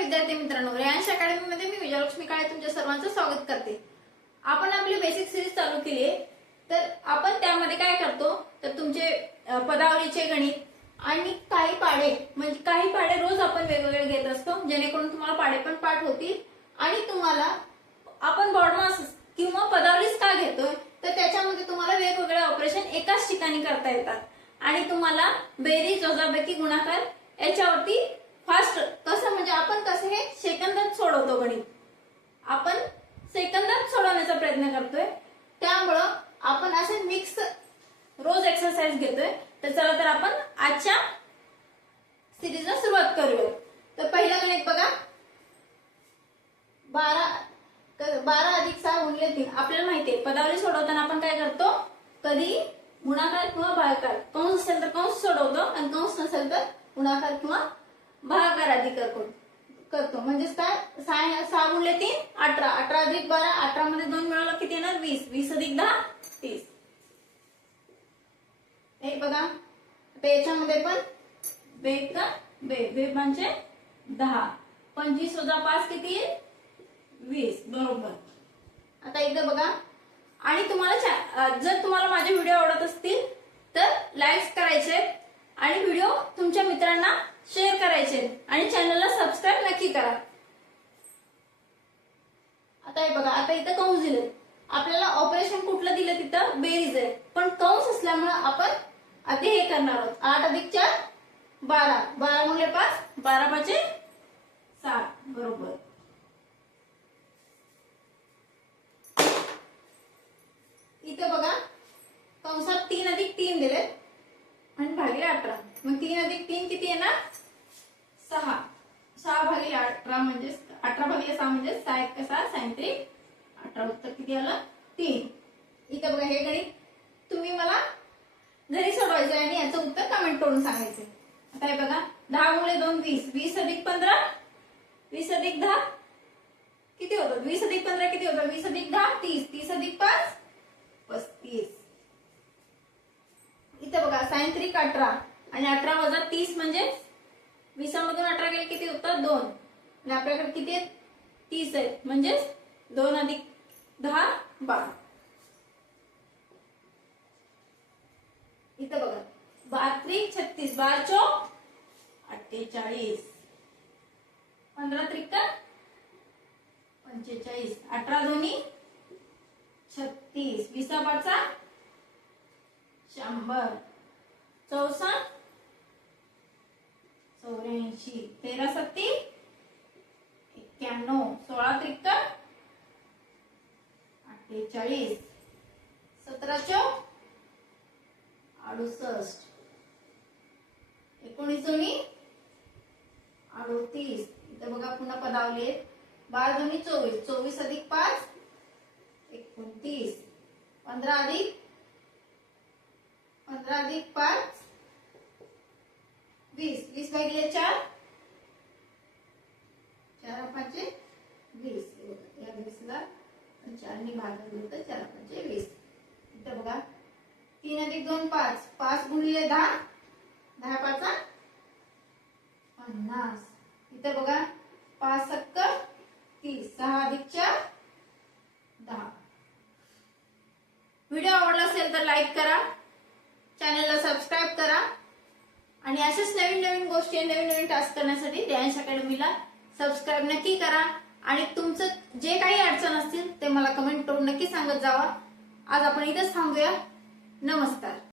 विद्यार्थी मित्रांनो, रेयांश अकॅडमी मध्ये मी विजयलक्ष्मी काळे तुमच्या सर्वांचं स्वागत करते। आपण आपली बेसिक सिरीज चालू केली आहे। तर आपण त्यामध्ये काय करतो तर तुमचे पदावलीचे गणित आणि काही पाढे म्हणजे काही पाढे रोज आपण वेगवेगळे घेत असतो, जेणेकरून तुम्हाला पाढे पण पाठ होतील आणि तुम्हाला आपण बॉडमास किंवा पदावलीच का घेतोय तर त्याच्यामध्ये तुम्हाला वेगवेगळे ऑपरेशन एकाच ठिकाणी करता येतात आणि तुम्हाला बेरीज, वजाबाकी, गुणाकार याच्यावरती फास्ट कसं म्हणजे आपण कसं हे सेकंदात सोडवतो गणित, आपण सेकंदात सोडवण्याचा प्रयत्न करतोय। त्यामुळं आपण असे मिक्स रोज एक्सरसाइज घेतोय। तर चला तर आपण आजच्या सिरीजला सुरुवात करूया। तर पहिला गणित बघा, 12 अधिक 6 गुणिले 3। आपल्याला माहिती आहे पदावली सोडवताना आपण काय करतो, कधी गुणाकार किंवा भागाकार, कंस असेल तर कंस सोडवतो आणि कंस नसेल तर गुणाकार किंवा भागाकार आधी करतो। म्हणजेच काय, 6 गुणिले 3 18, 18 अधिक 12, 18 मध्ये 2 मिळवलं किती येणार 20, 20 अधिक 10 30। हे बघा आता याच्यामध्ये पण बे म्हणजे 10, 25 वजा 5 किती 20 बरोबर। आता एकदा बघा, आणि तुम्हाला जर तुम्हाला माझे व्हिडिओ आवडत असतील तर लाईक करायचे आणि व्हिडिओ तुमच्या मित्रांना शेअर करायचे आणि चॅनलला सबस्क्राइब नक्की करा। आता हे बघा, आता इथं कंस दिले, आपल्याला ऑपरेशन कुठलं दिलं तिथं बेरीज आहे, पण कंस असल्यामुळे आपण आता हे करणार आहोत। 8 अधिक 4 12, 12 गुणिले 5 12 5 60 बरोबर। इथं बघा कंसात 3 अधिक 3 दिले आणि भागिले 18, मग 3 अधिक 3 किती येणार 6, 6 भागिले 18 म्हणजे 18 भागिले 6 म्हणजे 6 1 6 sin 3 18, उत्तर किती आलं 3। इथं बघा हे गणित तुम्ही मला घरी सोडवायचं आणि याचं उत्तर कमेंट करून सांगायचं। आता हे बघा 10 गुणिले 2 20, 20 अधिक 15 20 अधिक 10 किती होतं, 20 अधिक 15 किती होतं, 20 अधिक 10 30, 30 अधिक 5 35। इथे बघा sin 3 18 आणि 18 वजा 30 म्हणजे 20 मधून 18 गेले किती होतं 2 आणि आपल्याकडे किती आहेत 30 आहेत, म्हणजे 2 अधिक 10 12। इथे बघा 32 36, 12 चौक 48, 15 त्रिक 45, 18 दोन्ही 36, 20 5 100, 64 84, 13 7 91, 16 त्रिक 48, 17 चौक 68, 19 दोन्ही 38। इथे बघा पुन्हा पदावली 12 दोन्ही 24, 24 अधिक 5 29, 15 अधिक 5 20, 20 भागिले 4 4 5 20, या 20ला 4 ने भागलं तर 4 5 20। इथे बघा 3 अधिक 2 5, 5 गुणिले 10 10 5 50। इथे बघा 5 7 30, 6 अधिक 4 10। व्हिडिओ आवडला असेल तर लाईक करा, चॅनलला सबस्क्राइब करा आणि असेच नवीन नवीन गोष्टी, नवीन नवीन टास्क करण्यासाठी रेयांश अकॅडमीला सबस्क्राइब नक्की करा आणि तुमचं जे काही अडचण असतील ते मला कमेंट करून नक्की सांगत जावा। आज आपण इथेच थांबूया। नमस्कार।